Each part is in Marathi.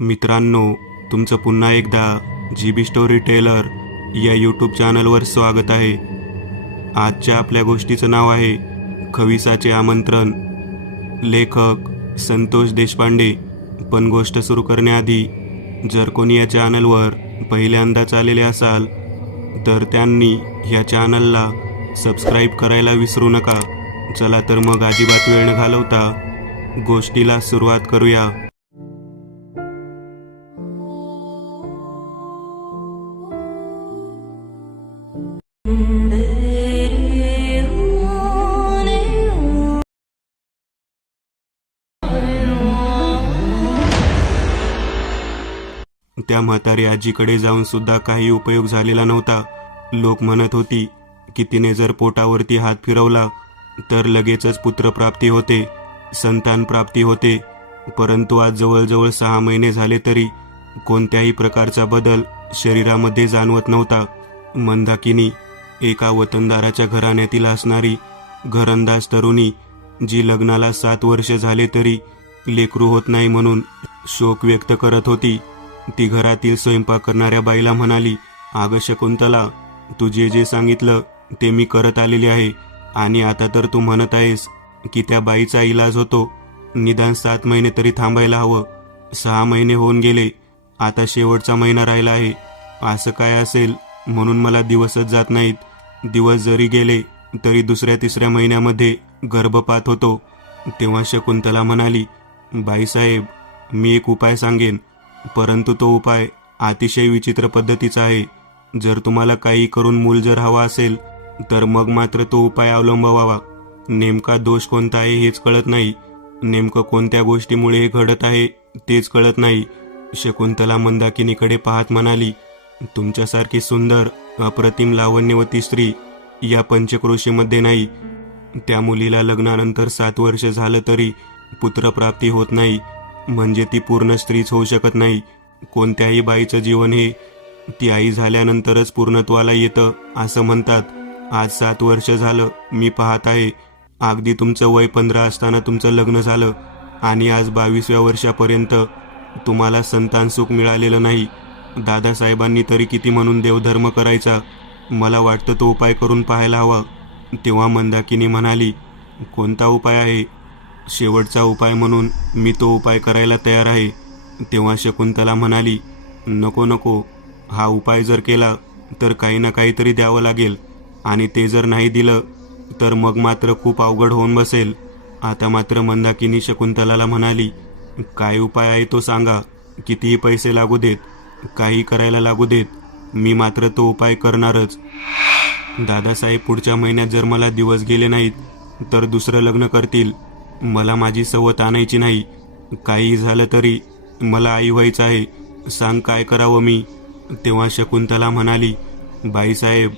मित्रांनो, तुमचं पुन्हा एकदा GB स्टोरी टेलर या यूट्यूब चॅनलवर स्वागत आहे. आजच्या आपल्या गोष्टीचं नाव आहे खविसाचे आमंत्रण. लेखक संतोष देशपांडे. पण गोष्ट सुरू करण्याआधी जर कोणी या चॅनलवर पहिल्यांदाच आलेले असाल तर त्यांनी ह्या चॅनलला सबस्क्राईब करायला विसरू नका. चला तर मग अजिबात वेळ न घालवता गोष्टीला सुरुवात करूया. त्या म्हातारी आजीकडे जाऊन सुद्धा काही उपयोग झालेला नव्हता. लोक म्हणत होती की तिने जर पोटावरती हात फिरवला तर लगेचच पुत्रप्राप्ती होते, संतान प्राप्ती होते. परंतु आज जवळजवळ 6 महिने झाले तरी कोणत्याही प्रकारचा बदल शरीरामध्ये जाणवत नव्हता. मंदाकिनी एका वतनदाराच्या घराण्यातील असणारी घरंदाज तरुणी, जी लग्नाला 7 वर्ष झाले तरी लेकरू होत नाही म्हणून शोक व्यक्त करत होती. ती घरातील स्वयंपाक करणाऱ्या बाईला म्हणाली, "अगं शकुंतला, तू जे जे सांगितलं ते मी करत आलेली आहे आणि आता तर तू म्हणत आहेस की त्या बाईचा इलाज होतो. निदान 7 महिने तरी थांबायला हवं. 6 महिने होऊन गेले, आता शेवटचा महिना राहिला आहे. असं काय असेल म्हणून मला दिवसच जात नाहीत. दिवस जरी गेले तरी 2-3 महिन्यामध्ये गर्भपात होतो." तेव्हा शकुंतला म्हणाली, "बाईसाहेब, मी एक उपाय सांगेन, परंतु तो उपाय अतिशय विचित्र पद्धतीचा आहे. जर तुम्हाला काही करून मूल जर हवा असेल तर मग मात्र तो उपाय अवलंबावा. नेमका दोष कोणता आहे हेच कळत नाही. नेमकं कोणत्या गोष्टीमुळे हे घडत आहे तेच कळत नाही." शकुंतला मंदाकिनीकडे पाहत म्हणाली, "तुमच्यासारखी सुंदर अप्रतिम लावण्यवती स्त्री या पंचक्रोशीमध्ये नाही. त्या मुलीला लग्नानंतर 7 वर्ष झालं तरी पुत्रप्राप्ती होत नाही, म्हणजे ती पूर्ण स्त्रीच होऊ शकत नाही. कोणत्याही बाईचं जीवन हे ती आई झाल्यानंतरच पूर्णत्वाला येतं असं म्हणतात. आज 7 वर्ष झालं मी पाहत आहे. अगदी तुमचं वय 15 असताना तुमचं लग्न झालं आणि आज 22व्या वर्षापर्यंत तुम्हाला संतान सुख मिळालेलं नाही. दादासाहेबांनी तरी किती म्हणून देवधर्म करायचा. मला वाटतं तो उपाय करून पाहायला हवा." तेव्हा मंदाकिनी म्हणाली, "कोणता उपाय आहे?" "शेवटचा उपाय म्हणून मी तो उपाय करायला तयार आहे." तेव्हा शकुंतला म्हणाली, "नको नको, हा उपाय जर केला तर काही ना काहीतरी द्यावं लागेल आणि ते जर नाही दिलं तर मग मात्र खूप अवघड होऊन बसेल." आता मात्र मंदाकिनी शकुंतलाला म्हणाली, "काय उपाय आहे तो सांगा. कितीही पैसे लागू देत, काही करायला लागू देत, मी मात्र तो उपाय करणारच. दादासाहेब पुढच्या महिन्यात जर मला दिवस गेले नाहीत तर दुसरं लग्न करतील. मला माझी सवत आणायची नाही. काही झालं तरी मला आई व्हायचं आहे. सांग काय करावं मी?" तेव्हा शकुंतला म्हणाली, "बाईसाहेब,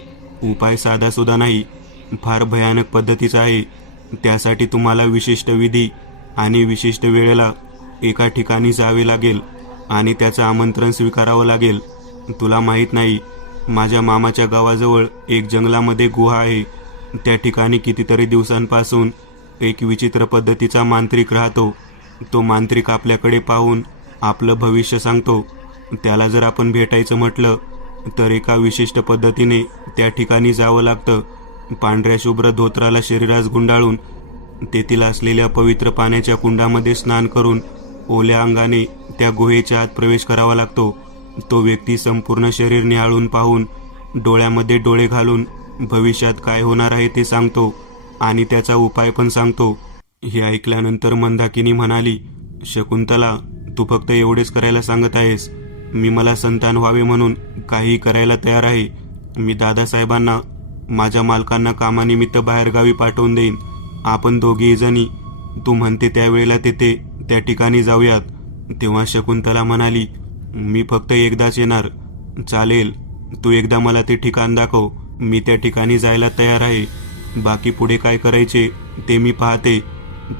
उपाय साधासुद्धा नाही, फार भयानक पद्धतीचा आहे. त्यासाठी तुम्हाला विशिष्ट विधी आणि विशिष्ट वेळेला एका ठिकाणी जावे लागेल आणि त्याचं आमंत्रण स्वीकारावं लागेल. तुला माहीत नाही, माझ्या मामाच्या गावाजवळ एक जंगलामध्ये गुहा आहे. त्या ठिकाणी कितीतरी दिवसांपासून एक विचित्र पद्धतीचा मांत्रिक राहतो. तो मांत्रिक आपल्याकडे पाहून आपलं भविष्य सांगतो. त्याला जर आपण भेटायचं म्हटलं तर एका विशिष्ट पद्धतीने त्या ठिकाणी जावं लागतं. पांढऱ्या शुभ्र धोत्राला शरीरास गुंडाळून तेथील असलेल्या पवित्र पाण्याच्या कुंडामध्ये स्नान करून ओल्या अंगाने त्या गुहेच्या आत प्रवेश करावा लागतो. तो व्यक्ती संपूर्ण शरीर निहाळून पाहून डोळ्यामध्ये डोळे घालून भविष्यात काय होणार आहे ते सांगतो आणि त्याचा उपाय पण सांगतो." हे ऐकल्यानंतर मंदाकिनी म्हणाली, "शकुंतला, तू फक्त एवढेच करायला सांगत आहेस. मला संतान व्हावे म्हणून काही करायला तयार आहे. मी दादासाहेबांना, माझ्या मालकांना कामानिमित्त बाहेरगावी पाठवून देईन. आपण दोघेही जणी तू म्हणते त्यावेळेला त्या ठिकाणी जाऊयात." तेव्हा शकुंतला म्हणाली, "मी फक्त एकदाच येणार." "चालेल, तू एकदा मला ते ठिकाण दाखव. मी त्या ठिकाणी जायला तयार आहे. बाकी पुढे काय करायचे ते मी पाहते.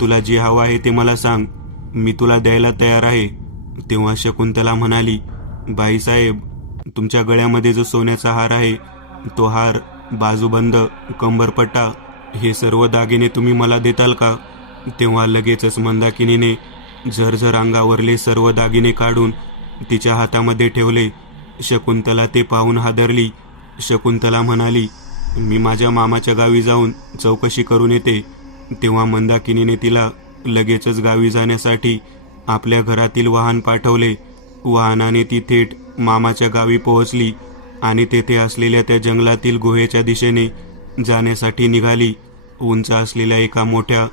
तुला जे हवं आहे ते मला सांग, मी तुला द्यायला तयार आहे." तेव्हा शकुंतला म्हणाली, "बाईसाहेब, तुमच्या गळ्यामध्ये जो सोन्याचा हार आहे तो हार, बाजूबंद, कंबरपट्टा हे सर्व दागिने तुम्ही मला देताल का?" तेव्हा लगेचच मंदाकिनीने झरझर अंगावरले सर्व दागिने काढून तिच्या हातामध्ये ठेवले. शकुंतला ते पाहून हादरली. शकुंतला म्हणाली, मी माझ्या मामाच्या गावी जाऊन चौकशी करून येते. तेव्हा मंदाकिनीने तिला लगेचच गावी जाण्यासाठी आपल्या घरातील वाहन पाठवले. वाहनाने ती थेट मामाच्या गावी पोहोचली आणि तेथे असलेल्या त्या जंगलातील गुहेच्या दिशेने जाण्यासाठी निघाली. उंच असलेल्या एका मोठ्या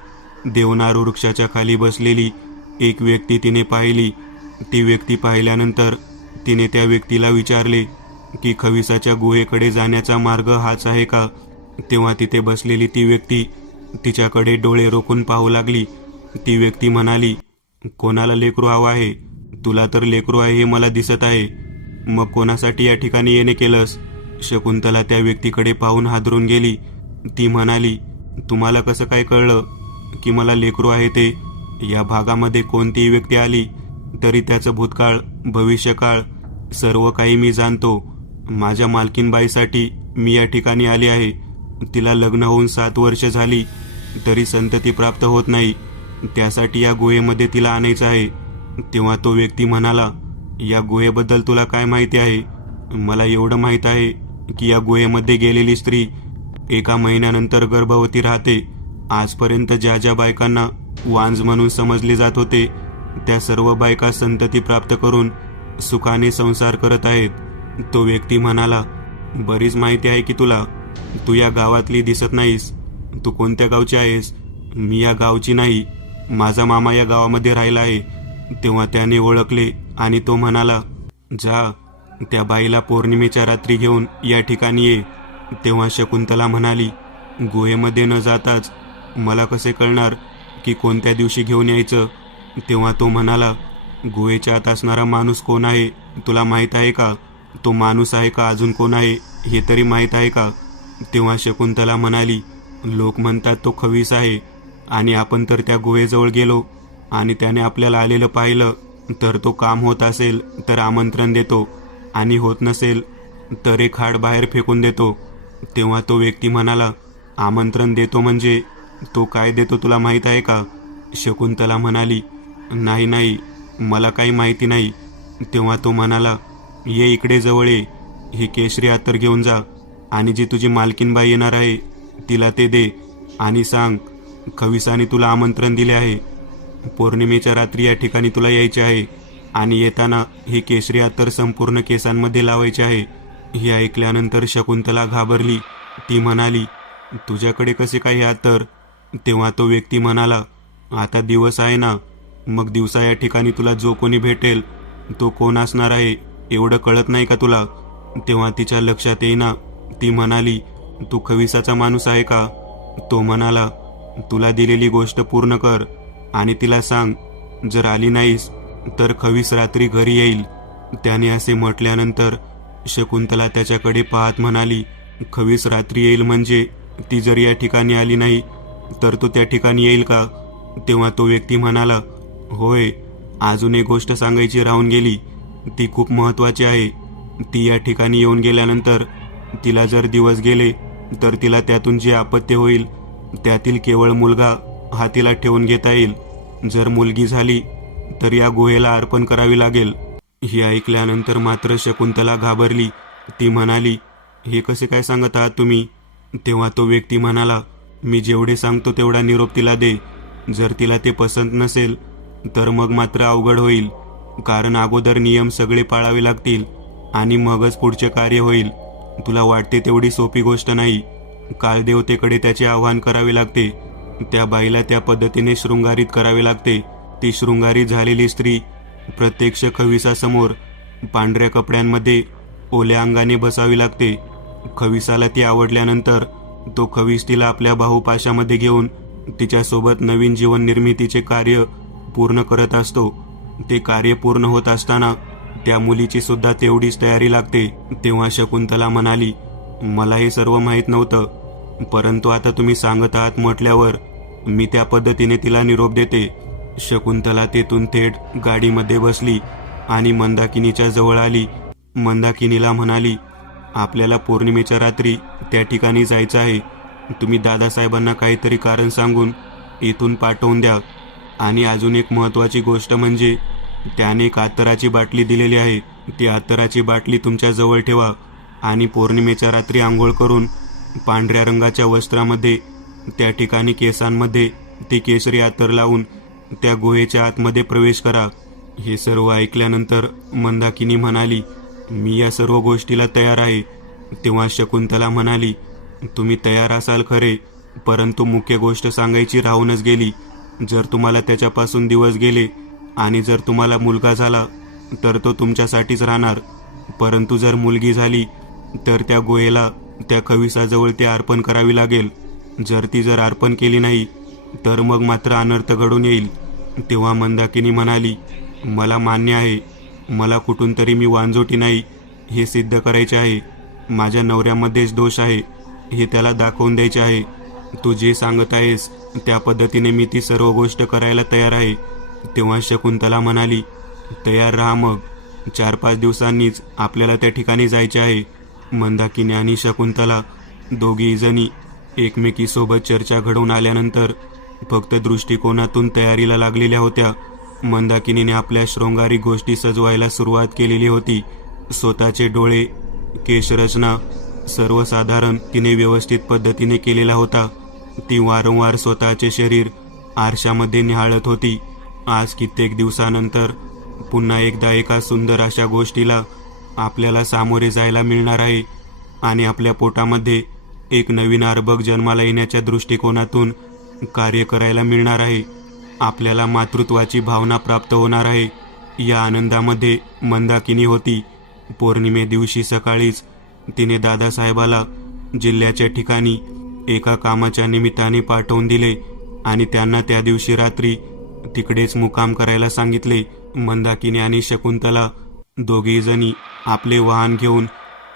देवनार वृक्षाच्या खाली बसलेली एक व्यक्ती तिने पाहिली. ती व्यक्ती पाहिल्यानंतर तिने त्या व्यक्तीला विचारले की खविसाच्या गुहेकडे जाण्याचा मार्ग हाच आहे का? तेव्हा तिथे बसलेली ती व्यक्ती तिच्याकडे डोळे रोखून पाहू लागली. ती व्यक्ती म्हणाली, कोणाला लेकरू हवं आहे? तुला तर लेकरू आहे हे मला दिसत आहे. मग कोणासाठी या ठिकाणी येणे केलंस? शकुंतला त्या व्यक्तीकडे पाहून हादरून गेली. ती म्हणाली, तुम्हाला कसं काय कळलं की मला लेकरू आहे ते? या भागामध्ये कोणतीही व्यक्ती आली तरी त्याचं भूतकाळ, भविष्यकाळ सर्व काही मी जाणतो. माझ्या मालकीनबाईसाठी मी या ठिकाणी आली आहे. तिला लग्न होऊन 7 वर्ष झाली तरी संतती प्राप्त होत नाही. त्यासाठी या गुहेमध्ये तिला आणायचं आहे. तेव्हा तो व्यक्ती म्हणाला, या गुहेबद्दल तुला काय माहिती आहे? मला एवढं माहीत आहे की या गुहेमध्ये गेलेली स्त्री 1 महिन्यानंतर गर्भवती राहते. आजपर्यंत ज्या ज्या बायकांना वांज म्हणून समजले जात होते त्या सर्व बायका संतती प्राप्त करून सुखाने संसार करत आहेत. तो व्यक्ती म्हणाला, बरीच माहिती आहे की तुला. तू या गावातली दिसत नाहीस. तू कोणत्या गावची आहेस? मी या गावची नाही. माझा मामा या गावामध्ये राहिला आहे. तेव्हा त्याने ओळखले आणि तो म्हणाला, जा त्या बाईला पौर्णिमेच्या रात्री घेऊन या ठिकाणी ये. तेव्हा शकुंतला म्हणाली, गुहेमध्ये न जाताच मला कसे कळणार की कोणत्या दिवशी घेऊन यायचं? तेव्हा तो म्हणाला, गुहेच्या आत असणारा माणूस कोण आहे तुला माहीत आहे का? तो माणूस आहे का अजून कोण आहे हे तरी माहीत आहे का? तेव्हा शकुंतला म्हणाली, लोक म्हणतात तो खवीस आहे आणि आपण तर त्या गुहेजवळ गेलो आणि त्याने आपल्याला आलेलं पाहिलं तर तो काम होत असेल तर आमंत्रण देतो आणि होत नसेल तर एक हाड बाहेर फेकून देतो. तेव्हा तो व्यक्ती म्हणाला, आमंत्रण देतो म्हणजे तो काय देतो तुला माहीत आहे का? शकुंतला म्हणाली, नाही, मला काही माहिती नाही. तेव्हा तो म्हणाला, ये इकडे जवळ ये. हे केशरी अत्तर घेऊन जा आणि जी तुझी मालकीनबाई येणार आहे तिला ते दे आणि सांग, खविसाने तुला आमंत्रण दिले आहे. पौर्णिमेच्या रात्री या ठिकाणी तुला यायचे आहे आणि येताना हे केशरी अत्तर संपूर्ण केसांमध्ये लावायचे आहे. हे ऐकल्यानंतर शकुंतला घाबरली. ती म्हणाली, तुझ्याकडे कसे काही अत्तर? तेव्हा तो व्यक्ती म्हणाला, आता दिवस आहे ना, मग दिवसा या ठिकाणी तुला जो कोणी भेटेल तो कोण असणार आहे एवढं कळत नाही का तुला? तेव्हा तिच्या लक्षात येईना. ती म्हणाली, तू खविसाचा माणूस आहे का? तो म्हणाला, तुला दिलेली गोष्ट पूर्ण कर आणि तिला सांग, जर आली नाहीस तर खवीस रात्री घरी येईल. त्याने असे म्हटल्यानंतर शकुंतला त्याच्याकडे पाहत म्हणाली, खवीस रात्री येईल म्हणजे ती जर या ठिकाणी आली नाही तर तो त्या ठिकाणी येईल का? तेव्हा तो व्यक्ती म्हणाला, होय, अजून एक गोष्ट सांगायची राहून गेली. ती खूप महत्त्वाची आहे. ती या ठिकाणी येऊन गेल्यानंतर तिला जर दिवस गेले तर तिला त्यातून जे अपत्य होईल त्यातील केवळ मुलगा हा तिला ठेवून घेता येईल. जर मुलगी झाली तर या गुहेला अर्पण करावी लागेल. हे ऐकल्यानंतर मात्र शकुंतला घाबरली. ती म्हणाली, हे कसे काय सांगत आहात तुम्ही? तेव्हा तो व्यक्ती म्हणाला, मी जेवढे सांगतो तेवढा निरोप तिला दे. जर तिला ते पसंत नसेल तर मग मात्र अवघड होईल, कारण अगोदर नियम सगळे पाळावे लागतील आणि मगच पुढचे कार्य होईल. तुला वाटते तेवढी सोपी गोष्ट नाही. कालदेवतेकडे त्याचे आवाहन करावे लागते. त्या बाईला त्या पद्धतीने शृंगारित करावे लागते. ती शृंगारित झालेली स्त्री प्रत्यक्ष खविसासमोर पांढऱ्या कपड्यांमध्ये ओल्या अंगाने बसावी लागते. खविसाला ती आवडल्यानंतर तो खवीस तिला आपल्या बाहुपाशामध्ये घेऊन तिच्यासोबत नवीन जीवन निर्मितीचे कार्य पूर्ण करत असतो. ते कार्य पूर्ण होत असताना त्या मुलीची सुद्धा तेवढीच तयारी लागते. तेव्हा शकुंतला म्हणाली, मला हे सर्व माहीत नव्हतं, परंतु आता तुम्ही सांगत आहात म्हटल्यावर मी त्या पद्धतीने तिला निरोप देते. शकुंतला तेथून थेट गाडीमध्ये बसली आणि मंदाकिनीच्या जवळ आली. मंदाकिनीला म्हणाली, आपल्याला पौर्णिमेच्या रात्री त्या ठिकाणी जायचं आहे. तुम्ही दादासाहेबांना काहीतरी कारण सांगून इथून पाठवून द्या. आणि अजून एक महत्त्वाची गोष्ट म्हणजे त्याने एक अत्तराची बाटली दिलेली आहे. ती अत्तराची बाटली तुमच्या जवळ ठेवा आणि पौर्णिमेच्या रात्री आंघोळ करून पांढऱ्या रंगाच्या वस्त्रामध्ये त्या ठिकाणी केसांमध्ये ती केसरी अत्तर लावून त्या गुहेच्या आतमध्ये प्रवेश करा. हे सर्व ऐकल्यानंतर मंदाकिनी म्हणाली, मी या सर्व गोष्टीला तयार आहे. तेव्हा शकुंतला म्हणाली, तुम्ही तयार असाल खरे, परंतु मुख्य गोष्ट सांगायची राहूनच गेली. जर तुम्हाला त्याच्यापासून दिवस गेले आणि जर तुम्हाला मुलगा झाला तर तो तुमच्यासाठीच राहणार, परंतु जर मुलगी झाली तर त्या गुहेला त्या खविसाजवळ ती अर्पण करावी लागेल. जर अर्पण केली नाही तर मग मात्र अनर्थ घडून येईल. तेव्हा मंदाकिनी म्हणाली, मला मान्य आहे. मला कुठून तरी मी वांजोटी नाही हे सिद्ध करायचे आहे. माझ्या नवऱ्यामध्येच दोष आहे हे त्याला दाखवून द्यायचे आहे. तू जे सांगत आहेस त्या पद्धतीने मी ती सर्व गोष्ट करायला तयार आहे. तेव्हा शकुंतला म्हणाली, तयार राहा मग. 4-5 दिवसांनीच आपल्याला त्या ठिकाणी जायचे आहे. मंदाकिनी आणि शकुंतला दोघी जणी एकमेकीसोबत चर्चा घडवून आल्यानंतर फक्त दृष्टिकोनातून तयारीला लागलेल्या होत्या. मंदाकिनीने आपल्या शृंगारिक गोष्टी सजवायला सुरुवात केलेली होती. स्वतःचे डोळे, केशरचना सर्वसाधारण तिने व्यवस्थित पद्धतीने केलेला होता. ती वारंवार स्वतःचे शरीर आरशामध्ये निहाळत होती. आज कित्येक दिवसानंतर पुन्हा एकदा एका सुंदर अशा गोष्टीला आपल्याला सामोरे जायला मिळणार आहे आणि आपल्या पोटामध्ये एक नवीन अर्भक जन्माला येण्याच्या दृष्टिकोनातून कार्य करायला मिळणार आहे. आपल्याला मातृत्वाची भावना प्राप्त होणार आहे. या आनंदामध्ये मंदाकिनी होती. पौर्णिमे दिवशी सकाळीच तिने दादासाहेबाला जिल्ह्याच्या ठिकाणी एका कामाच्या निमित्ताने पाठवून दिले आणि त्यांना त्या दिवशी रात्री तिकडेच मुक्काम करायला सांगितले. मंदाकिनी आणि शकुंतला दोघी जणी आपले वाहन घेऊन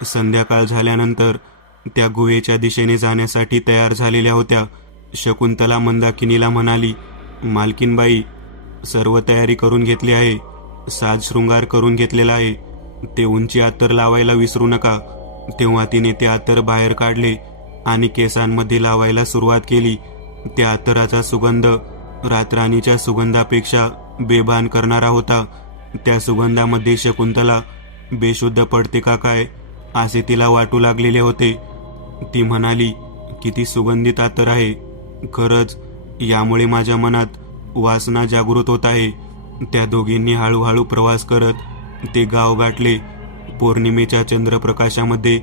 संध्याकाळ झाल्यानंतर त्या गुहेच्या दिशेने जाण्यासाठी तयार झालेल्या होत्या. शकुंतला मंदाकिनीला म्हणाली, मालकीनबाई, सर्व तयारी करून घेतली आहे. साज शृंगार करून घेतलेला आहे. ते उंची अत्तर लावायला विसरू नका. तेव्हा तिने ते अत्तर बाहेर काढले आणि केसांमध्ये लावायला सुरुवात केली. त्या अत्तराचा सुगंध रातराणीच्या सुगंधापेक्षा बेभान करणारा होता. त्या सुगंधामध्ये शकुंतला बेशुद्ध पडते का काय असे तिला वाटू लागलेले होते. ती म्हणाली, किती सुगंधित अत्तर आहे. खरंच यामुळे माझ्या मनात वासना जागृत होत आहे. त्या दोघींनी हळूहळू प्रवास करत ते गाव गाठले. पौर्णिमेच्या चंद्रप्रकाशामध्ये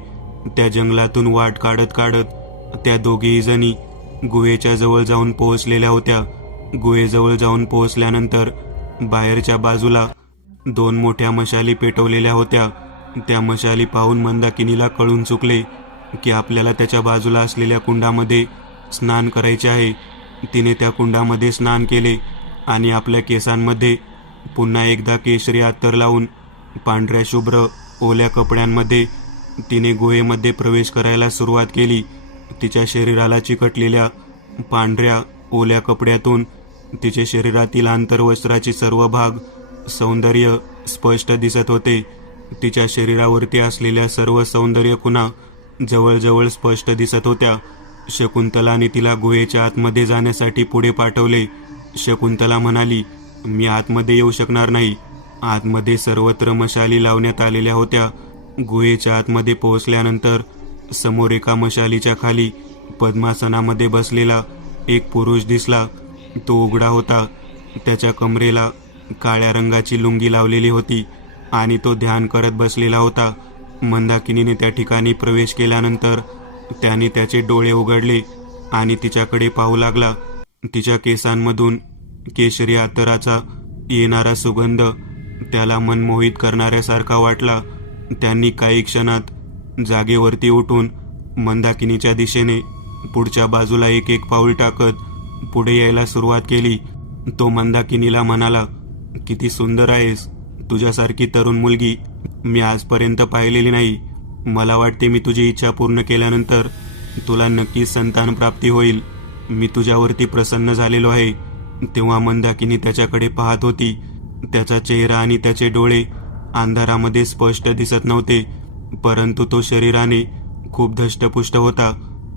त्या जंगलातून वाट काढत काढत त्या दोघीही जणी गुहेच्या जवळ जाऊन पोहोचलेल्या होत्या. गुहेजवळ जाऊन पोहोचल्यानंतर बाहेरच्या बाजूला 2 मोठ्या मशाली पेटवलेल्या होत्या. त्या मशाली पाहून मंदाकिनीला कळून चुकले की आपल्याला त्याच्या बाजूला असलेल्या कुंडामध्ये स्नान करायचे आहे. तिने त्या कुंडामध्ये स्नान केले आणि आपल्या केसांमध्ये पुन्हा एकदा केशरी अत्तर लावून पांढऱ्या शुभ्र ओल्या कपड्यांमध्ये तिने गुहेमध्ये प्रवेश करायला सुरुवात केली. तिच्या शरीराला चिकटलेल्या पांढऱ्या ओल्या कपड्यातून तिचे शरीरातील आंतरवस्त्राचे सर्व भाग सौंदर्य स्पष्ट दिसत होते. तिच्या शरीरावरती असलेल्या सर्व सौंदर्य खुणा जवळजवळ स्पष्ट दिसत होत्या. शकुंतलाने तिला गुहेच्या आतमध्ये जाण्यासाठी पुढे पाठवले. शकुंतला म्हणाली, मी आतमध्ये येऊ शकणार नाही. आतमध्ये सर्वत्र मशाली लावण्यात आलेल्या होत्या. गुहेच्या आतमध्ये पोहोचल्यानंतर समोर एका मशालीच्या खाली पद्मासनामध्ये बसलेला एक पुरुष दिसला. तो उघडा होता. त्याच्या कमरेला काळ्या रंगाची लुंगी लावलेली होती आणि तो ध्यान करत बसलेला होता. मंदाकिनीने त्या ठिकाणी प्रवेश केल्यानंतर त्याने त्याचे डोळे उघडले आणि तिच्याकडे पाहू लागला. तिच्या केसांमधून केशरी अत्तराचा येणारा सुगंध त्याला मनमोहित करणाऱ्यासारखा वाटला. त्यांनी काही क्षणात जागेवरती उठून मंदाकिनीच्या दिशेने पुढच्या बाजूला एक पाऊल टाकत पुढे यायला सुरुवात केली. तो मंदाकिनीला म्हणाला, किती सुंदर आहेस. तुझ्यासारखी तरुण मुलगी मी आजपर्यंत पाहिलेली नाही. मला वाटते मी तुझी इच्छा पूर्ण केल्यानंतर तुला नक्कीच संतान प्राप्ती होईल. मी तुझ्यावरती प्रसन्न झालेलो आहे. तेव्हा मंदाकिनी त्याच्याकडे पाहत होती. त्याचा चेहरा आणि त्याचे डोळे अंधारामध्ये स्पष्ट दिसत नव्हते, परंतु तो शरीराने खूप धष्टपुष्ट होता.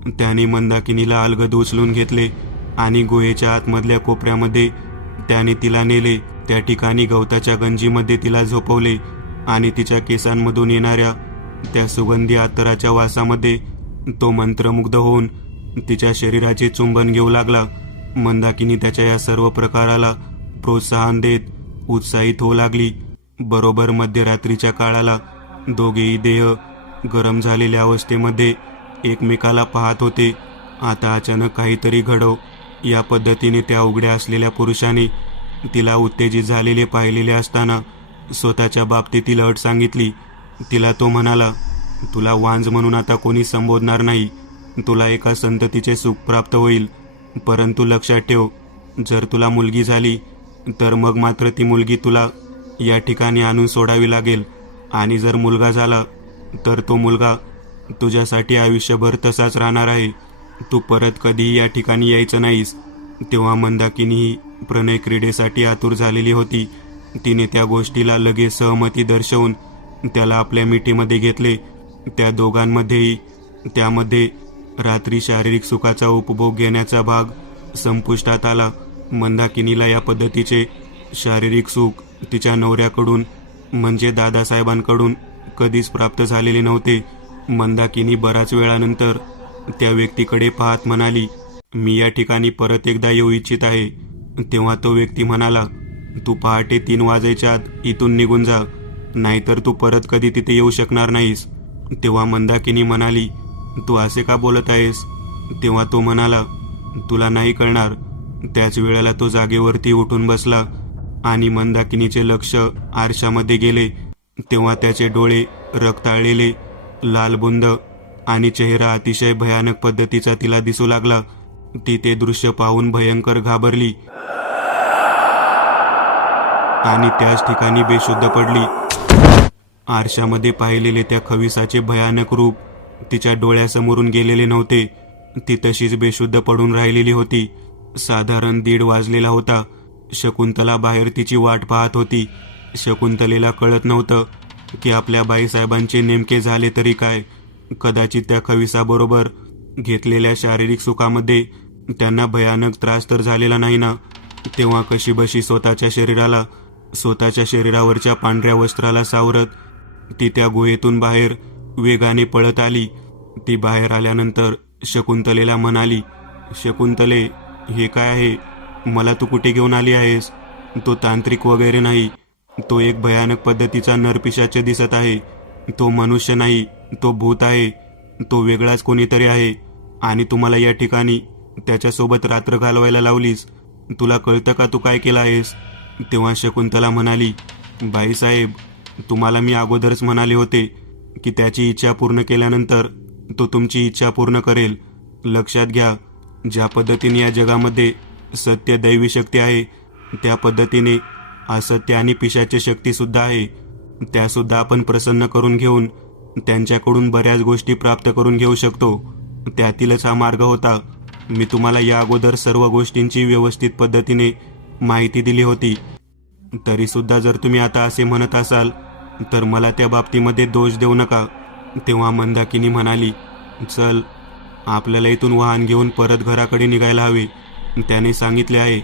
त्याने मंदाकिनीला अलगद उचलून घेतले आणि गुहेच्या आतमधल्या कोपऱ्यामध्ये त्याने तिला नेले. त्या ठिकाणी गवताच्या गंजीमध्ये तिला झोपवले आणि तिच्या केसांमधून येणाऱ्या त्या सुगंधी अत्तराच्या वासामध्ये तो मंत्रमुग्ध होऊन तिच्या शरीराचे चुंबन घेऊ लागला. मंदाकिनी त्याच्या या सर्व प्रकाराला प्रोत्साहन देत उत्साहित होऊ लागली. बरोबर मध्यरात्रीच्या काळाला दोघेही देह गरम झालेल्या अवस्थेमध्ये एकमेकाला पाहत होते. आता अचानक काहीतरी घडव या पद्धतीने त्या उघड्या असलेल्या पुरुषाने तिला उत्तेजित झालेले पाहिलेले असताना स्वतःच्या बाबतीतील अट सांगितली. तिला तो म्हणाला, तुला वांज म्हणून आता कोणी संबोधणार नाही. तुला एका संततीचे सुख प्राप्त होईल. परंतु लक्षात ठेव, जर तुला मुलगी झाली तर मग मात्र ती मुलगी तुला या ठिकाणी आणून सोडावी लागेल. आणि जर मुलगा झाला तर तो मुलगा तुझ्यासाठी आयुष्यभर तसाच राहणार आहे. तू परत कधीही या ठिकाणी यायचं नाहीस. तेव्हा मंदाकिनी ही प्रणय क्रीडेसाठी आतुर झालेली होती. तिने त्या गोष्टीला लगेच सहमती दर्शवून त्याला आपल्या मिठीमध्ये घेतले. त्या दोघांमध्येही त्यामध्ये रात्री शारीरिक सुखाचा उपभोग घेण्याचा भाग संपुष्टात आला. मंदाकिनीला या पद्धतीचे शारीरिक सुख तिच्या नवऱ्याकडून म्हणजे दादासाहेबांकडून कधीच प्राप्त झालेले नव्हते. मंदाकिनी बराच वेळानंतर त्या व्यक्तीकडे पाहत म्हणाली, मी या ठिकाणी परत एकदा येऊ इच्छित आहे. तेव्हा तो व्यक्ती म्हणाला, तू पहाटे 3 वाजायच्या आत इथून निघून जा, नाहीतर तू परत कधी तिथे येऊ शकणार नाहीस. तेव्हा मंदाकिनी म्हणाली, तू असे का बोलत आहेस? तेव्हा तो म्हणाला, तुला नाही कळणार. त्याच वेळेला तो जागेवरती उठून बसला आणि मंदाकिनीचे लक्ष आरशामध्ये गेले. तेव्हा त्याचे डोळे रक्ताळलेले, लालबुंद आणि चेहरा अतिशय भयानक पद्धतीचा तिला दिसू लागला. ती ते दृश्य पाहून भयंकर घाबरली आणि त्याच ठिकाणी बेशुद्ध पडली. आरशामध्ये पाहिलेले त्या खविसाचे भयानक रूप तिच्या डोळ्यासमोरून गेलेले नव्हते. ती तशीच बेशुद्ध पडून राहिलेली होती. साधारण 1:30 वाजलेला होता. शकुंतला बाहेर तिची वाट पाहत होती. शकुंतलेला कळत नव्हतं की आपल्या बाईसाहेबांचे नेमके झाले तरी काय. कदाचित त्या खविसाबरोबर घेतलेल्या शारीरिक सुखामध्ये त्यांना भयानक त्रास तर झालेला नाही ना. तेव्हा कशीबशी स्वतःच्या शरीरावरच्या पांढऱ्या वस्त्राला सावरत ती त्या गुहेतून बाहेर वेगाने पळत आली. ती बाहेर आल्यानंतर शकुंतलेला म्हणाली, शकुंतले, हे काय आहे? मला तू कुठे घेऊन आली आहेस? तो तांत्रिक वगैरे नाही. तो एक भयानक पद्धतीचा नरपिशाच दिसत आहे. तो मनुष्य नाही, तो भूत आहे. तो वेगळाच कोणीतरी आहे आणि तुम्हाला या ठिकाणी त्याच्यासोबत रात्र घालवायला लावलीस. तुला कळतं का तू काय केलं आहेस? तेव्हा शकुंतला म्हणाली, बाईसाहेब, तुम्हाला मी अगोदरच म्हणाले होते की त्याची इच्छा पूर्ण केल्यानंतर तो तुमची इच्छा पूर्ण करेल. लक्षात घ्या, ज्या पद्धतीने या जगामध्ये सत्य दैवी शक्ती आहे, त्या पद्धतीने असत्य आणि पिशाची शक्तीसुद्धा आहे. त्यासुद्धा आपण प्रसन्न करून घेऊन त्यांच्याकडून बऱ्याच गोष्टी प्राप्त करून घेऊ शकतो. त्यातीलच हा मार्ग होता. मी तुम्हाला या अगोदर सर्व गोष्टींची व्यवस्थित पद्धतीने माहिती दिली होती. तरीसुद्धा जर तुम्ही आता असे म्हणत असाल तर मला त्या बाबतीमध्ये दोष देऊ नका. तेव्हा मंदाकिनी म्हणाली, चल, आपल्याला इथून वाहन घेऊन परत घराकडे निघायला हवे. त्याने सांगितले आहे,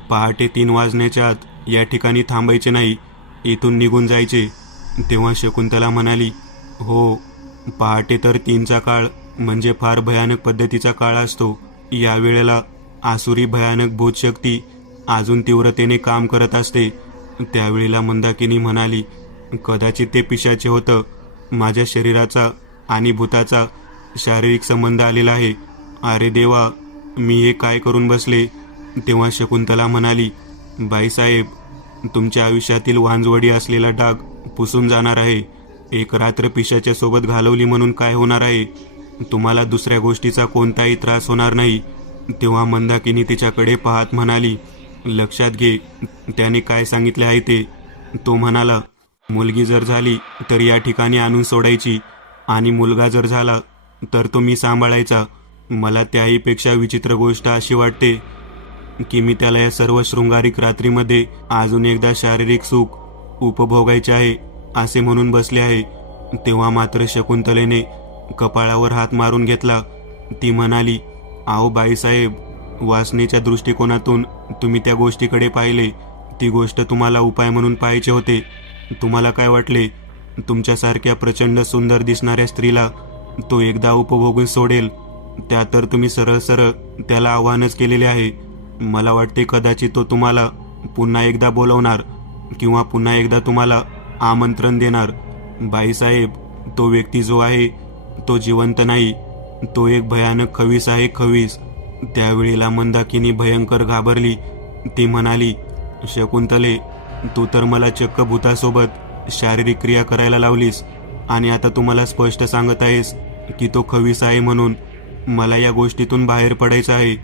पहाटे 3 वाजण्याच्या आत या ठिकाणी थांबायचे नाही, इथून निघून जायचे. तेव्हा शकुंतला म्हणाली, हो, पहाटे तर 3चा काळ म्हणजे फार भयानक पद्धतीचा काळ असतो. या वेळेला आसुरी भयानक भूतशक्ती अजून तीव्रतेने काम करत असते. त्यावेळेला मंदाकिनी म्हणाली, कदाचित ते पिशाचे होतं. माझ्या शरीराचा आणि भूताचा शारीरिक संबंध आलेला आहे. अरे देवा, मी हे काय करून बसले? तेव्हा शकुंतला म्हणाली, बाईसाहेब, तुमच्या आयुष्यातील वांजवडी असलेला डाग पुसून जाणार आहे. एक रात्र पिशाच्या सोबत घालवली म्हणून काय होणार आहे? तुम्हाला दुसऱ्या गोष्टीचा कोणताही त्रास होणार नाही. तेव्हा मंदाकिनी तिच्याकडे पाहत म्हणाली, लक्षात घे, त्याने काय सांगितले आहे ते. तो म्हणाला, मुलगी जर झाली तर या ठिकाणी आणून सोडायची आणि मुलगा जर झाला तर तो मी सांभाळायचा. मला त्याहीपेक्षा विचित्र गोष्ट अशी वाटते की मी त्याला या सर्व शृंगारिक रात्रीमध्ये अजून एकदा शारीरिक सुख उपभोगायचे आहे असे म्हणून बसले आहे. तेव्हा मात्र शकुंतलेने कपाळावर हात मारून घेतला. ती म्हणाली, अहो बाईसाहेब, वासनेच्या दृष्टिकोनातून तुम्ही त्या गोष्टीकडे पाहिले. ती गोष्ट तुम्हाला उपाय म्हणून पाहायचे होते. तुम्हाला काय वाटले, तुमच्यासारख्या प्रचंड सुंदर दिसणाऱ्या स्त्रीला तो एकदा उपभोगून सोडेल? त्या तर तुम्ही सरळ सरळ त्याला आव्हानच केलेले आहे. मला वाटते कदाचित तो तुम्हाला पुन्हा एकदा बोलवणार किंवा पुन्हा एकदा तुम्हाला आमंत्रण देणार. बाईसाहेब, तो व्यक्ती जो आहे तो जिवंत नाही, तो एक भयानक खवीस आहे, खवीस. त्यावेळेला मंदाकिनी भयंकर घाबरली. ती म्हणाली, शकुंतले, तू तर मला चक्क भूतासोबत शारीरिक क्रिया करायला लावलीस आणि आता तू मला स्पष्ट सांगत आहेस की तो खवीस आहे म्हणून. मला या गोष्टीतून बाहेर पडायचं आहे.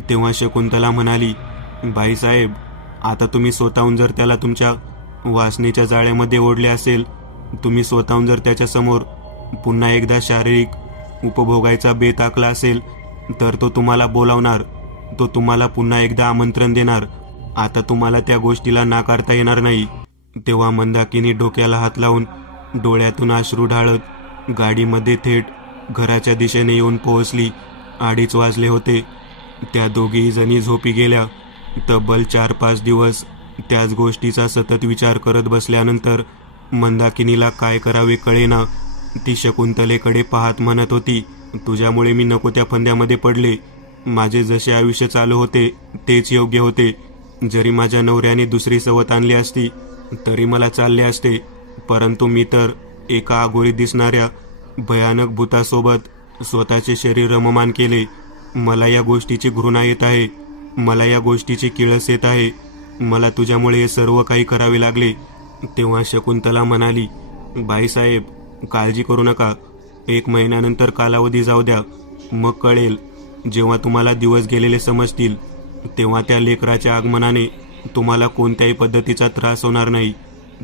तेव्हा शकुंतला म्हणाली, बाईसाहेब, आता तुम्ही स्वतःहून जर त्याला तुमच्या वासनेच्या जाळ्यामध्ये ओढले असेल, तुम्ही स्वतःहून जर त्याच्यासमोर पुन्हा एकदा शारीरिक उपभोगायचा बेत आखला असेल, तर तो तुम्हाला बोलावणार, तो तुम्हाला पुन्हा एकदा आमंत्रण देणार. आता तुम्हाला त्या गोष्टीला नाकारता येणार नाही. तेव्हा मंदाकिनी डोक्याला हात लावून डोळ्यातून अश्रू ढाळत गाडीमध्ये थेट घराच्या दिशेने येऊन पोहोचली. 2:30 वाजले होते. त्या दोघीही जणी झोपी गेल्या. तब्बल 4-5 दिवस त्याच गोष्टीचा सतत विचार करत बसल्यानंतर मंदाकिनीला काय करावे कळेना. ती शकुंतलेकडे पाहत म्हणत होती, तुझ्यामुळे मी नको त्या फंद्यामध्ये पडले. माझे जसे आयुष्य चालू होते तेच योग्य होते. जरी माझ्या नवऱ्याने दुसरी सवत आणली असती तरी मला चालले असते, परंतु मी तर एका आगोरीत दिसणाऱ्या भयानक भूतासोबत स्वतःचे शरीर रममान केले. मला या गोष्टीची घृणा येत आहे, मला या गोष्टीची किळस येत आहे. मला तुझ्यामुळे हे सर्व काही करावे लागले. तेव्हा शकुंतला म्हणाली, बाईसाहेब, काळजी करू नका. 1 महिन्यानंतर कालावधी जाऊ द्या, मग कळेल. जेव्हा तुम्हाला दिवस गेलेले समजतील तेव्हा त्या लेकराच्या आगमनाने तुम्हाला कोणत्याही पद्धतीचा त्रास होणार नाही.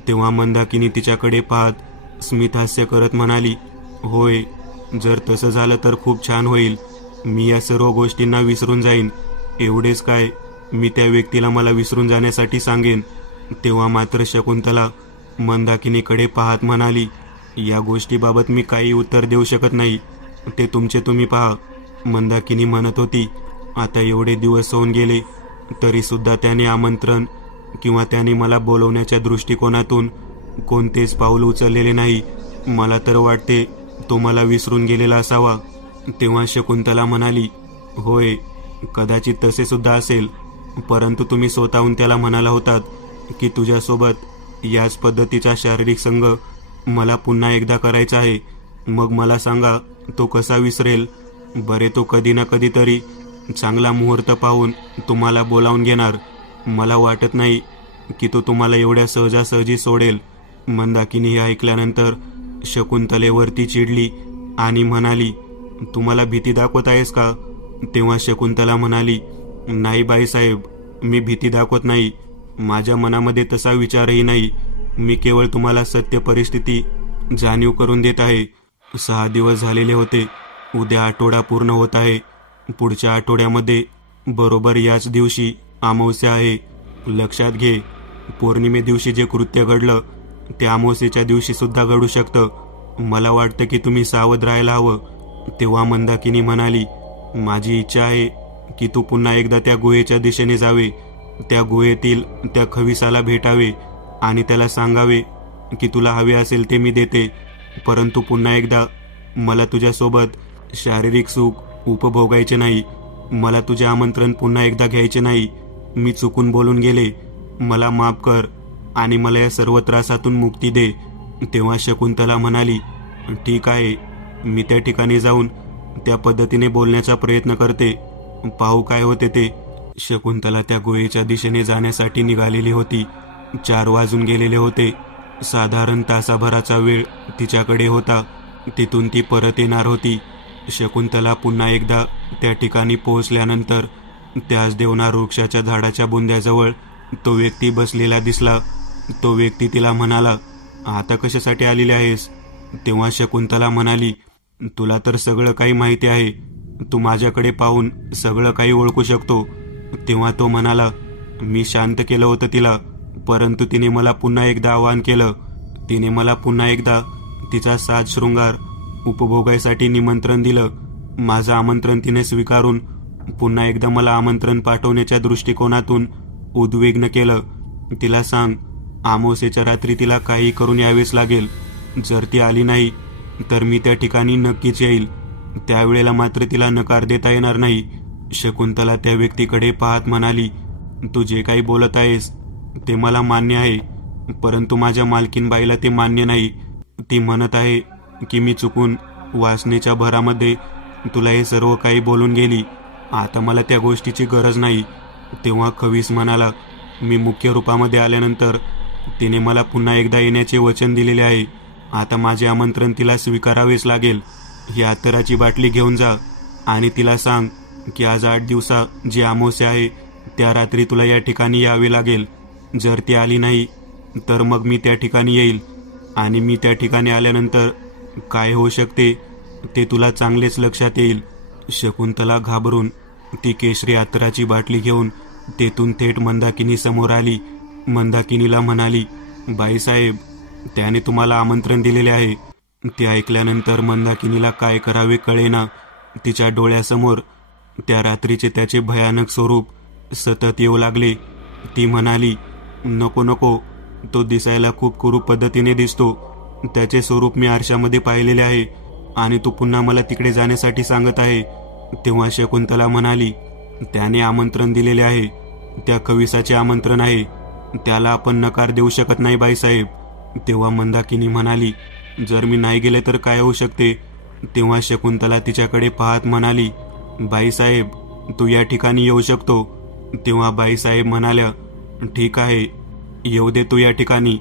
तेव्हा मंदाकिनी तिच्याकडे पाहत स्मितहास्य करत म्हणाली, होय, जर तसं झालं तर खूप छान होईल. मी या सर्व गोष्टींना विसरून जाईन. एवढेच काय, मी त्या व्यक्तीला मला विसरून जाण्यासाठी सांगेन. तेव्हा मात्र शकुंतला मंदाकिनीकडे पाहत म्हणाली, या गोष्टीबाबत मी काही उत्तर देऊ शकत नाही, ते तुमचे तुम्ही पहा. मंदाकिनी म्हणत होती, आता एवढे दिवस होऊन गेले तरी सुद्धा त्याने आमंत्रण किंवा त्याने मला बोलवण्याच्या दृष्टिकोनातून कोणतेच पाऊल उचललेले नाही. मला तर वाटते तो मला विसरून गेलेला असावा. तेव्हा शकुंतला म्हणाली, होय, कदाचित तसे सुद्धा असेल, परंतु तुम्ही स्वतःहून त्याला म्हणाला होतात की तुझ्यासोबत याच पद्धतीचा शारीरिक संग मला पुन्हा एकदा करायचा आहे. मग मला सांगा, तो कसा विसरेल? बरे, तो कधी ना कधीतरी चांगला मुहूर्त पाहून तुम्हाला बोलावून घेणार. मला वाटत नाही की तो तुम्हाला एवढ्या सहजासहजी सोडेल. मंदाकिनी हे ऐकल्यानंतर शकुंतलेवरती चिडली आणि म्हणाली, तुम्हाला भीती दाखवत आहेस का? तेव्हा शकुंतला म्हणाली, नाही बाईसाहेब, मी भीती दाखवत नाही. माझ्या मनामध्ये तसा विचारही नाही. मी केवळ तुम्हाला सत्य परिस्थिती जाणीव करून देत आहे. 6 दिवस झालेले होते. उद्या आठवडा पूर्ण होत आहे. पुढच्या आठवड्यामध्ये बरोबर याच दिवशी अमावस्या आहे. लक्षात घे, पौर्णिमे दिवशी जे कृत्य घडलं ते अमावस्येच्या दिवशी सुद्धा घडू शकतं. मला वाटतं की तुम्ही सावध राहायला हवं. तेव्हा मंदाकिनी म्हणाली, माझी इच्छा आहे की तू पुन्हा एकदा त्या गुहेच्या दिशेने जावे, त्या गुहेतील त्या खविसाला भेटावे आणि त्याला सांगावे की तुला हवे असेल ते मी देते, परंतु पुन्हा एकदा मला तुझ्यासोबत शारीरिक सुख उपभोगायचे नाही. मला तुझे आमंत्रण पुन्हा एकदा घ्यायचे नाही. मी चुकून बोलून गेले, मला माफ कर आणि मला या सर्व त्रासातून मुक्ती दे. तेव्हा शकुंतला म्हणाली, ठीक आहे, मी त्या ठिकाणी जाऊन त्या पद्धतीने बोलण्याचा प्रयत्न करते, पाहू काय होते ते. शकुंतला त्या गुहेच्या दिशेने जाण्यासाठी निघालेली होती. 4 वाजून गेलेले होते. साधारण तासाभराचा वेळ तिच्याकडे होता. तिथून ती परत येणार होती. शकुंतला पुन्हा एकदा त्या ठिकाणी पोहोचल्यानंतर त्याच देवनार वृक्षाच्या झाडाच्या बुंद्याजवळ तो व्यक्ती बसलेला दिसला. तो व्यक्ती तिला म्हणाला, आता कशासाठी आलेली आहेस? तेव्हा शकुंतला म्हणाली, तुला तर सगळं काही माहिती आहे, तू माझ्याकडे पाहून सगळं काही ओळखू शकतो. तेव्हा तो म्हणाला, मी शांत केलं होतं तिला, परंतु तिने मला पुन्हा एकदा आवाहन केलं. तिने मला पुन्हा एकदा तिचा 7 शृंगार उपभोगायसाठी निमंत्रण दिलं. माझं आमंत्रण तिने स्वीकारून पुन्हा एकदा मला आमंत्रण पाठवण्याच्या दृष्टिकोनातून उद्विग्न केलं. तिला सांग अमावस्येच्या रात्री तिला काही करून यावेच लागेल. जर ती आली नाही तर मी त्या ठिकाणी नक्कीच येईल. त्यावेळेला मात्र तिला नकार देता येणार नाही. शकुंतला त्या व्यक्तीकडे पाहत म्हणाली, तू जे काही बोलत आहेस ते मला मान्य आहे, परंतु माझ्या मालकीनबाईला ते मान्य नाही. ती म्हणत आहे की मी चुकून वासनेच्या भरामध्ये तुला हे सर्व काही बोलून गेली. आता मला त्या गोष्टीची गरज नाही. तेव्हा खवीस म्हणाला, मी मुख्य रूपामध्ये आल्यानंतर तिने मला पुन्हा एकदा येण्याचे वचन दिलेले आहे. आता माझे आमंत्रण तिला स्वीकारावेच लागेल. ही अत्तराची बाटली घेऊन जा आणि तिला सांग की आज 8 दिवसा जी अमावस्या आहे त्या रात्री तुला या ठिकाणी यावे लागेल. जर ती आली नाही तर मग मी त्या ठिकाणी येईल आणि मी त्या ठिकाणी आल्यानंतर काय होऊ शकते ते तुला चांगलेच लक्षात येईल. शकुंतला घाबरून ती केशरी अत्तराची बाटली घेऊन तेथून थेट मंदाकिनी समोर आली. मंदाकिनीला म्हणाली, बाईसाहेब, त्याने तुम्हाला आमंत्रण दिलेले आहे. ते ऐकल्यानंतर मंदाकिनीला काय करावे कळेना. तिच्या डोळ्यासमोर त्या रात्रीचे त्याचे भयानक स्वरूप सतत येऊ लागले. ती म्हणाली, नको नको, तो दिसायला खूप कुरूप पद्धतीने दिसतो. त्याचे स्वरूप मी आरशामध्ये पाहिलेले आहे आणि तो पुन्हा मला तिकडे जाण्यासाठी सांगत आहे. तेव्हा शकुंतला म्हणाली, त्याने आमंत्रण दिलेले आहे, त्या खविसाचे आमंत्रण आहे, त्याला आपण नकार देऊ शकत नाही बाईसाहेब. तेव्हा मंदाकिनी म्हणाली, जर मी नाही गेले तर काय होऊ शकते. तेव्हा शकुंतला तिच्याकडे पाहत म्हणाली, बाईसाहेब, तू या ठिकाणी येऊ शकतो. तेव्हा बाईसाहेब म्हणाल्या, ठीक आहे, येऊ दे तू या ठिकाणी.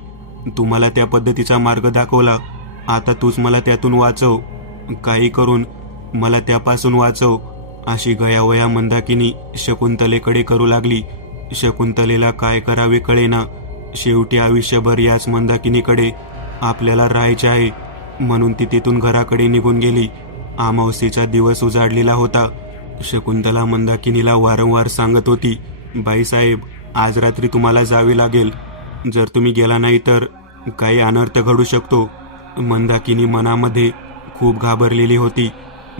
तू मला त्या पद्धतीचा मार्ग दाखवला, आता तूच मला त्यातून वाचव. काही करून मला त्यापासून वाचव. अशी गयावया मंदाकिनी शकुंतलेकडे करू लागली. शकुंतलेला काय करावे कळेना. शेवटी आयुष्यभर याच मंदाकिनीकडे आपल्याला राहायचे आहे म्हणून ती तिथून घराकडे निघून गेली. अमावस्येचा दिवस उजाडलेला होता. शकुंतला मंदाकिनीला वारंवार सांगत होती, बाईसाहेब, आज रात्री तुम्हाला जावे लागेल. जर तुम्ही गेला नाही तर काही अनर्थ घडू शकतो. मंदाकिनी मनामध्ये खूप घाबरलेली होती,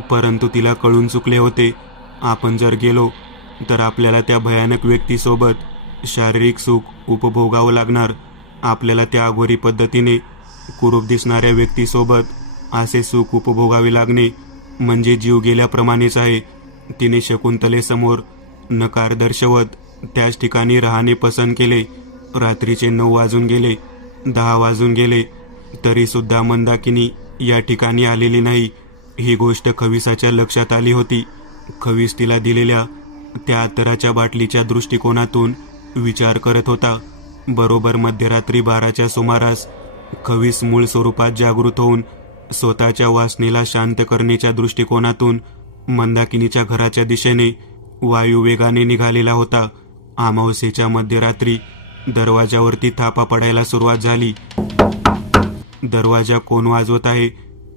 परंतु तिला कळून चुकले होते, आपण जर गेलो तर आपल्याला त्या भयानक व्यक्तीसोबत शारीरिक सुख उपभोगावं लागणार. आपल्याला त्या अघोरी पद्धतीने कुरूप दिसणाऱ्या व्यक्तीसोबत असे सुख उपभोगावे लागणे म्हणजे जीव गेल्याप्रमाणेच आहे. तिने शकुंतलेसमोर नकार दर्शवत त्याच ठिकाणी राहणे पसंत केले. रात्रीचे 9 वाजून गेले, 10 वाजून गेले, तरी सुद्धा मंदाकिनी या ठिकाणी आलेली नाही. ही गोष्ट खविसाच्या लक्षात आली होती. खवीस तिला दिलेल्या त्या अत्तराच्या बाटलीच्या दृष्टिकोनातून विचार करत होता. बरोबर मध्यरात्री 12च्या सुमारास खवीस मूळ स्वरूपात जागृत होऊन स्वतःच्या वासनेला शांत करण्याच्या दृष्टिकोनातून मंदाकिनीच्या घराच्या दिशेने वायू वेगाने निघालेला होता. अमावस्येच्या मध्यरात्री दरवाजावरती थापा पडायला सुरुवात झाली. दरवाजा कोण वाजवत आहे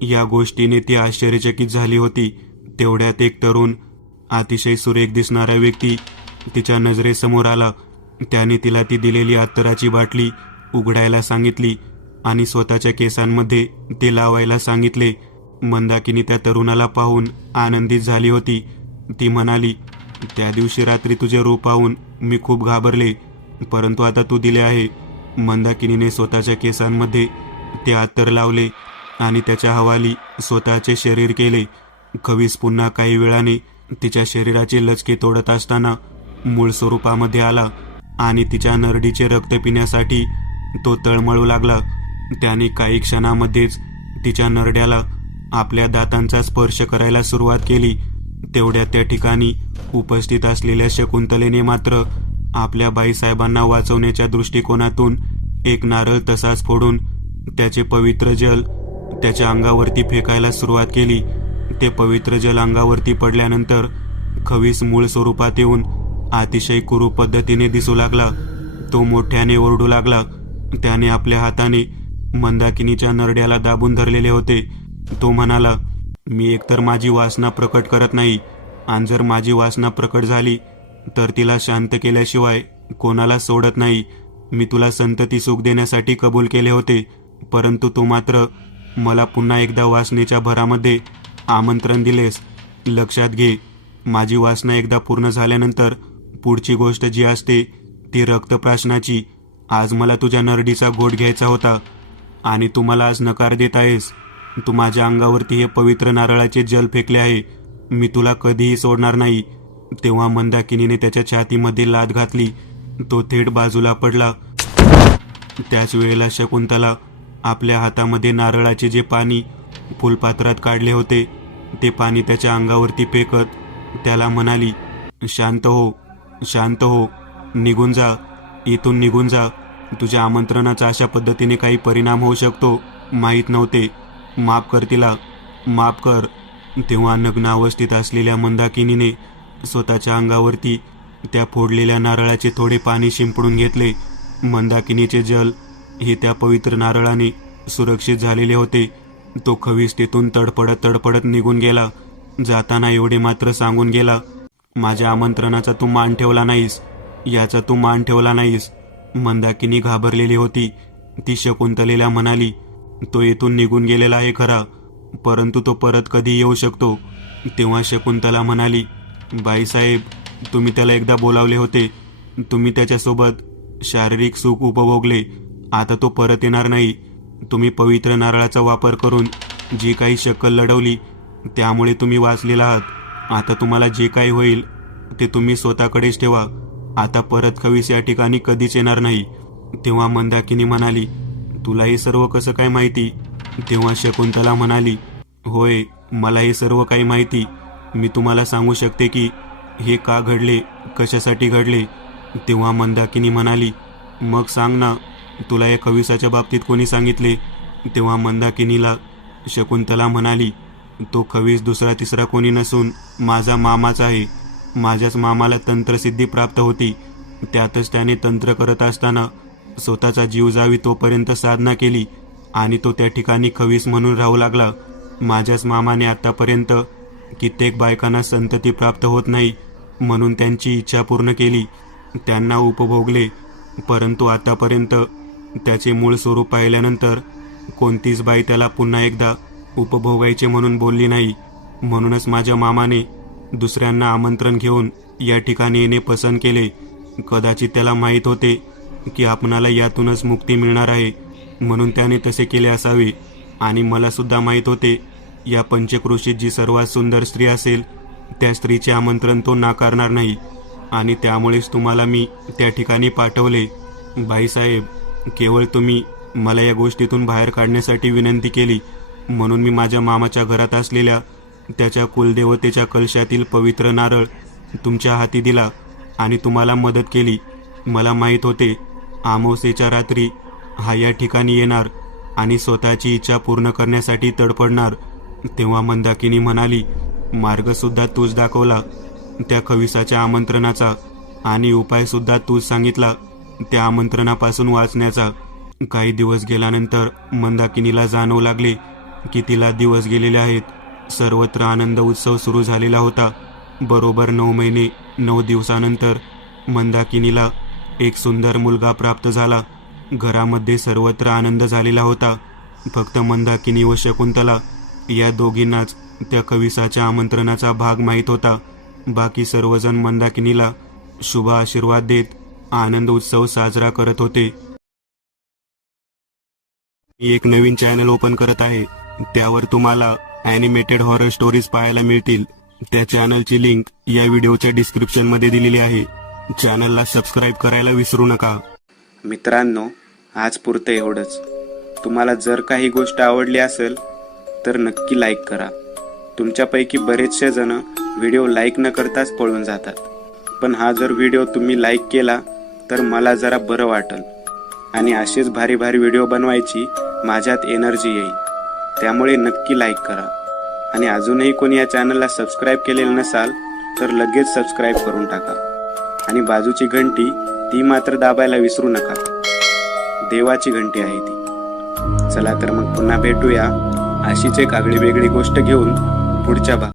या गोष्टीने ती आश्चर्यचकित झाली होती. तेवढ्यात एक तरुण, अतिशय सुरेख दिसणारा व्यक्ती तिच्या नजरेसमोर आला. त्याने तिला ती दिलेली अत्तराची बाटली उघडायला सांगितली आणि स्वतःच्या केसांमध्ये ते लावायला सांगितले. मंदाकिनी त्या तरुणाला पाहून आनंदित झाली होती. ती म्हणाली, त्या दिवशी रात्री तुझे रूप पाहून मी खूप घाबरले, परंतु आता तू दिले आहे. मंदाकिनीने स्वतःच्या केसांमध्ये ते अत्तर लावले आणि त्याच्या हवाली स्वतःचे शरीर केले. खवीस पुन्हा काही वेळाने तिच्या शरीराचे लचके तोडत असताना मूळ स्वरूपामध्ये आला आणि तिच्या नरडीचे रक्त पिण्यासाठी तो तळमळू लागला. त्याने काही क्षणामध्येच तिच्या नरड्याला आपल्या दातांचा स्पर्श करायला सुरुवात केली. तेवढ्या त्या ठिकाणी उपस्थित असलेल्या शकुंतलेने मात्र आपल्या बाईसाहेबांना वाचवण्याच्या दृष्टिकोनातून एक नारळ तसाच फोडून त्याचे पवित्र जल त्याच्या अंगावरती फेकायला सुरुवात केली. ते पवित्र जल अंगावरती पडल्यानंतर खवीस मूळ स्वरूपात येऊन अतिशय कुरूप पद्धतीने दिसू लागला. तो मोठ्याने ओरडू लागला. त्याने आपल्या हाताने मंदाकिनीच्या नरड्याला दाबून धरलेले होते. तो म्हणाला, मी एकतर माझी वासना प्रकट करत नाही आणि जर माझी वासना प्रकट झाली तर तिला शांत केल्याशिवाय कोणाला सोडत नाही. मी तुला संतती सुख देण्यासाठी कबूल केले होते, परंतु तू मात्र मला पुन्हा एकदा वासनेच्या भरामध्ये आमंत्रण दिलेस. लक्षात घे, माझी वासना एकदा पूर्ण झाल्यानंतर पुढची गोष्ट जी असते ती रक्तप्राशनाची. आज मला तुझ्या नरडीचा घोट घ्यायचा होता आणि तू मला आज नकार देत आहेस. तू माझ्या अंगावरती हे पवित्र नारळाचे जल फेकले आहे. मी तुला कधीही सोडणार नाही. तेव्हा मंदाकिनीने त्याच्या छातीमध्ये लाथ घातली. तो थेट बाजूला पडला. त्याच वेळेला शकुंतला आपल्या हातामध्ये नारळाचे जे पाणी फुलपात्रात काढले होते ते पाणी त्याच्या अंगावरती फेकत त्याला म्हणाली, शांत हो, शांत हो, निघून जा, इथून निघून जा. तुझ्या आमंत्रणाचा अशा पद्धतीने काही परिणाम होऊ शकतो माहीत नव्हते. माफ कर तिला, माफ कर. तेव्हा नग्न अवस्थेत असलेल्या मंदाकिनीने स्वतःच्या अंगावरती त्या फोडलेल्या नारळाचे थोडे पाणी शिंपडून घेतले. मंदाकिनीचे जल हे त्या पवित्र नारळाने सुरक्षित झालेले होते. तो खवीस तेथून तडफडत निघून गेला. जाताना एवढे मात्र सांगून गेला, माझ्या आमंत्रणाचा तू मान ठेवला नाहीस, याचा तू मान ठेवला नाहीस. मंदाकिनी घाबरलेली होती. ती शकुंतलेला म्हणाली, तो येथून निघून गेलेला आहे खरा, परंतु तो परत कधी येऊ शकतो. तेव्हा शकुंतला म्हणाली, बाईसाहेब, तुम्ही त्याला एकदा बोलावले होते. तुम्ही त्याच्यासोबत शारीरिक सुख उपभोगले. आता तो परत येणार नाही. तुम्ही पवित्र नारळाचा वापर करून जी काही शक्कल लढवली त्यामुळे तुम्ही वाचलेला आहात. आता तुम्हाला जे काही होईल ते तुम्ही स्वतःकडेच ठेवा. आता परत खवीस या ठिकाणी कधीच येणार नाही. तेव्हा मंदाकिनी म्हणाली, तुला हे सर्व कसं काय माहिती? तेव्हा शकुंतला म्हणाली, होय, मला हे सर्व काही माहिती. मी तुम्हाला सांगू शकते की हे का घडले, कशासाठी घडले. तेव्हा मंदाकिनी म्हणाली, मग सांग ना, तुला या खविसाच्या बाबतीत कोणी सांगितले? तेव्हा मंदाकिनीला शकुंतला म्हणाली, तो खवीस दुसरा तिसरा कोणी नसून माझा मामाच आहे. माझ्याच मामाला तंत्रसिद्धी प्राप्त होती. त्यातच त्याने तंत्र करत असताना स्वतःचा जीव जावी तोपर्यंत साधना केली आणि तो त्या ठिकाणी खवीस म्हणून राहू लागला. माझ्याच मामाने आतापर्यंत कित्येक बायकांना संतती प्राप्त होत नाही म्हणून त्यांची इच्छा पूर्ण केली, त्यांना उपभोगले. परंतु आतापर्यंत त्याचे मूळ स्वरूप पाहिल्यानंतर कोणतीच बाई त्याला पुन्हा एकदा उपभोगायचे म्हणून बोलली नाही. म्हणूनच माझ्या मामाने दुसऱ्यांना आमंत्रण घेऊन या ठिकाणी येणे पसंत केले. कदाचित त्याला माहीत होते की आपणाला यातूनच मुक्ती मिळणार आहे, म्हणून त्याने तसे केले असावे. आणि मला सुद्धा माहीत होते या पंचक्रोशीत जी सर्वात सुंदर स्त्री असेल त्या स्त्रीचे आमंत्रण तो नाकारणार नाही, आणि त्यामुळेच तुम्हाला मी त्या ठिकाणी पाठवले. बाईसाहेब, केवळ तुम्ही मला या गोष्टीतून बाहेर काढण्यासाठी विनंती केली म्हणून मी माझ्या मामाच्या घरात असलेल्या त्याच्या कुलदेवतेच्या कलशातील पवित्र नारळ तुमच्या हाती दिला आणि तुम्हाला मदत केली. मला माहीत होते अमावास्येच्या रात्री हा या ठिकाणी येणार आणि स्वतःची इच्छा पूर्ण करण्यासाठी तडफडणार. तेव्हा मंदाकिनी म्हणाली, मार्गसुद्धा तूच दाखवला त्या खविसाच्या आमंत्रणाचा, आणि उपायसुद्धा तूच सांगितला त्या आमंत्रणापासून वाचण्याचा. काही दिवस गेल्यानंतर मंदाकिनीला जाणवू लागले की तिला दिवस गेलेले आहेत. सर्वत्र आनंद उत्सव सुरू झालेला होता. बरोबर 9 महिने 9 दिवसानंतर मंदाकिनीला एक सुंदर मुलगा प्राप्त झाला. घरामध्ये सर्वत्र आनंद झालेला होता. फक्त मंदाकिनी व शकुंतला या दोघींनाच त्या खविसाच्या आमंत्रणाचा भाग माहीत होता. बाकी सर्वजण मंदाकिनीला शुभ आशीर्वाद देत आनंद उत्सव साजरा करत होते. मी एक नवीन चॅनल ओपन करत आहे. त्यावर तुम्हाला ॲनिमेटेड हॉरर स्टोरीज पाहायला मिळतील. त्या चॅनलची लिंक या व्हिडिओच्या डिस्क्रिप्शनमध्ये दिलेली आहे. चॅनलला सबस्क्राईब करायला विसरू नका. मित्रांनो, आज पुरतं एवढंच. तुम्हाला जर काही गोष्ट आवडली असेल तर नक्की लाईक करा. तुमच्यापैकी बरेचसे जण व्हिडिओ लाईक न करताच पळून जातात, पण हा जर व्हिडिओ तुम्ही लाईक केला तर मला जरा बरं वाटेल आणि असेच भारी भारी व्हिडिओ बनवायची माझ्यात एनर्जी येईल. त्यामुळे नक्की लाईक करा. आणि अजूनही कोणी या चॅनलला सबस्क्राईब केलेलं नसाल तर लगेच सबस्क्राईब करून टाका. आणि बाजूची घंटी ती मात्र दाबायला विसरू नका. देवाची घंटी आहे ती. चला तर मग पुन्हा भेटूया अशीच एक आगळी वेगळी गोष्ट घेऊन पुढच्या भागात.